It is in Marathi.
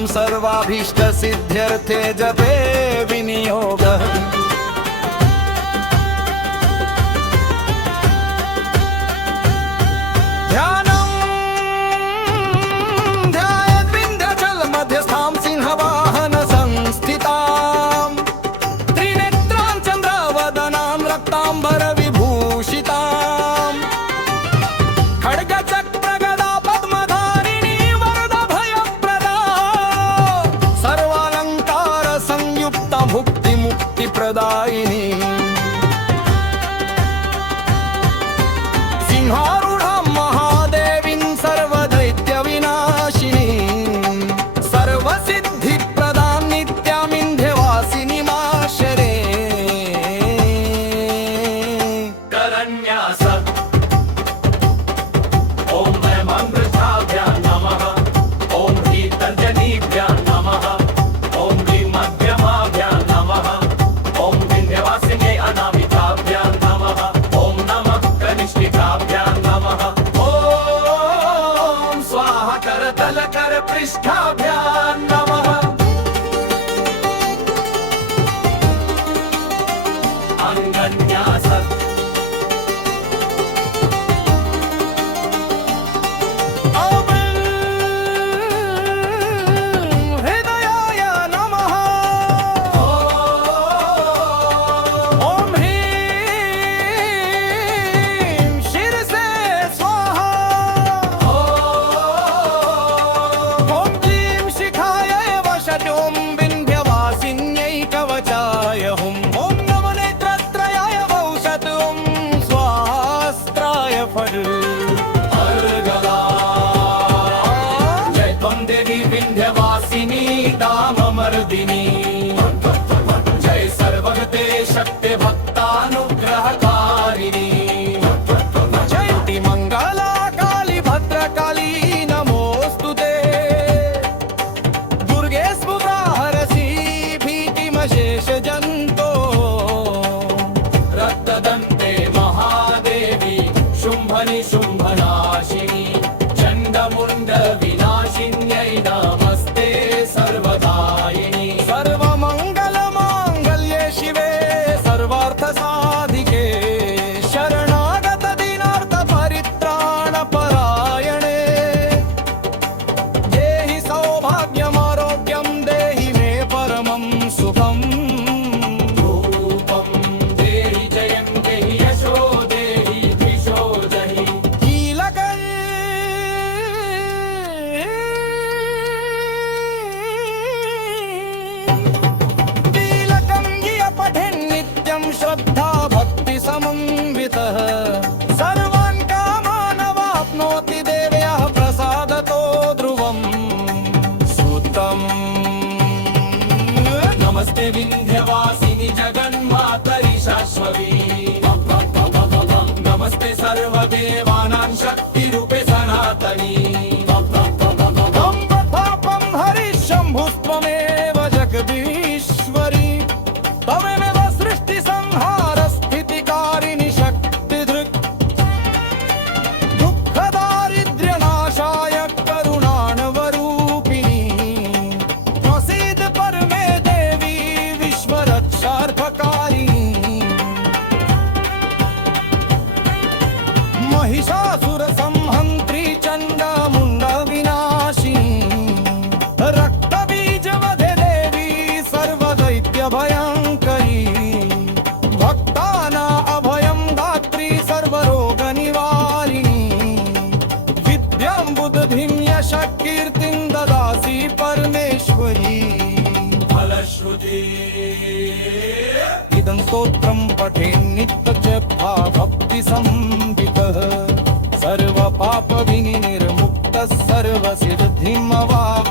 ध्यानं सर्वाभीष्ट सिद्ध्यर्थे जपे विनियोगः प्रदायिनी सिंहारूढां महादेवीं सर्वदैत्यविनाशिनी सर्वसिद्धिप्रदां नित्यामिन्ध्यवासिनी माशरे करन्यास ॐ वैमन्त्रछाभ्यां नमः ॐ ह्रीतर्जनीभ्यां नमः ॐ ह्रीं मध्यमाभ्यां नमः पृष्ठाभ्यां नमः अंगन्यास हृदयाय नमः ॐ ह्रीं शिरसे स्वाहा ॐ विन्ध्यवासिन्यै कवचाय हुं ॐ नमो नेत्रत्रयाय वौषत् ॐ स्वास्त्राय फल जय त्वं देवी विन्ध्यवासिनी दाममर्दिनी जय सर्वगते शक्ति भक्तानुग्रहकारिणी जयन्ती मंगला काली भद्रकाली नमोस्तुते दुर्गे शेष जंतो रक्तदन्ते महादेवी शुम्भनि शुम्भनाशिनी चण्डमुण्ड विनाशिन्यै नमस्ते सर्वदायिनी सर्वमंगल मांगल्ये शिवे सर्वार्थ साधिके शरणागत दीनार्थ परित्राण परायणे देहि सौभाग्यम आरोग्यम देहि मे परमं सुखम् श्रद्धा भक्ति समन्वितः सर्वान् कामानवाप्नोति देव्याः प्रसादतो ध्रुवम् सुतम् नमस्ते विन्ध्यवासिनि जगन्मातरि शाश्वती नमस्ते सर्वदेवानां शक्तिरूपे सनातनी पापं हरिशम्भुस्त्वमेव जगदीश्वरी त्वमेव सृष्टिसंहार स्थितिकारिणि शक्तिधृक् दुःखदारिद्र्यनाशाय करुणाणवरूपिणी प्रसीद परमे देवी विश्वरक्षार्थकारिणी महिषासुरसंहन्त्री चण्डमुण्डविनाशिनी रक्तबीजवधे देवी सर्वदैत्यभयङ्करी भक्ताना अभयं दात्री सर्वरोगनिवारिणी विद्यां बुद्धिं यशः कीर्तिं ददासि परमेश्वरी फलश्रुति इदं स्तोत्रं पठेन्नित्यजपा भक्तिसंवितः सर्वपापविनिर्मुक्तः सर्वसिद्धिमवाप्नोति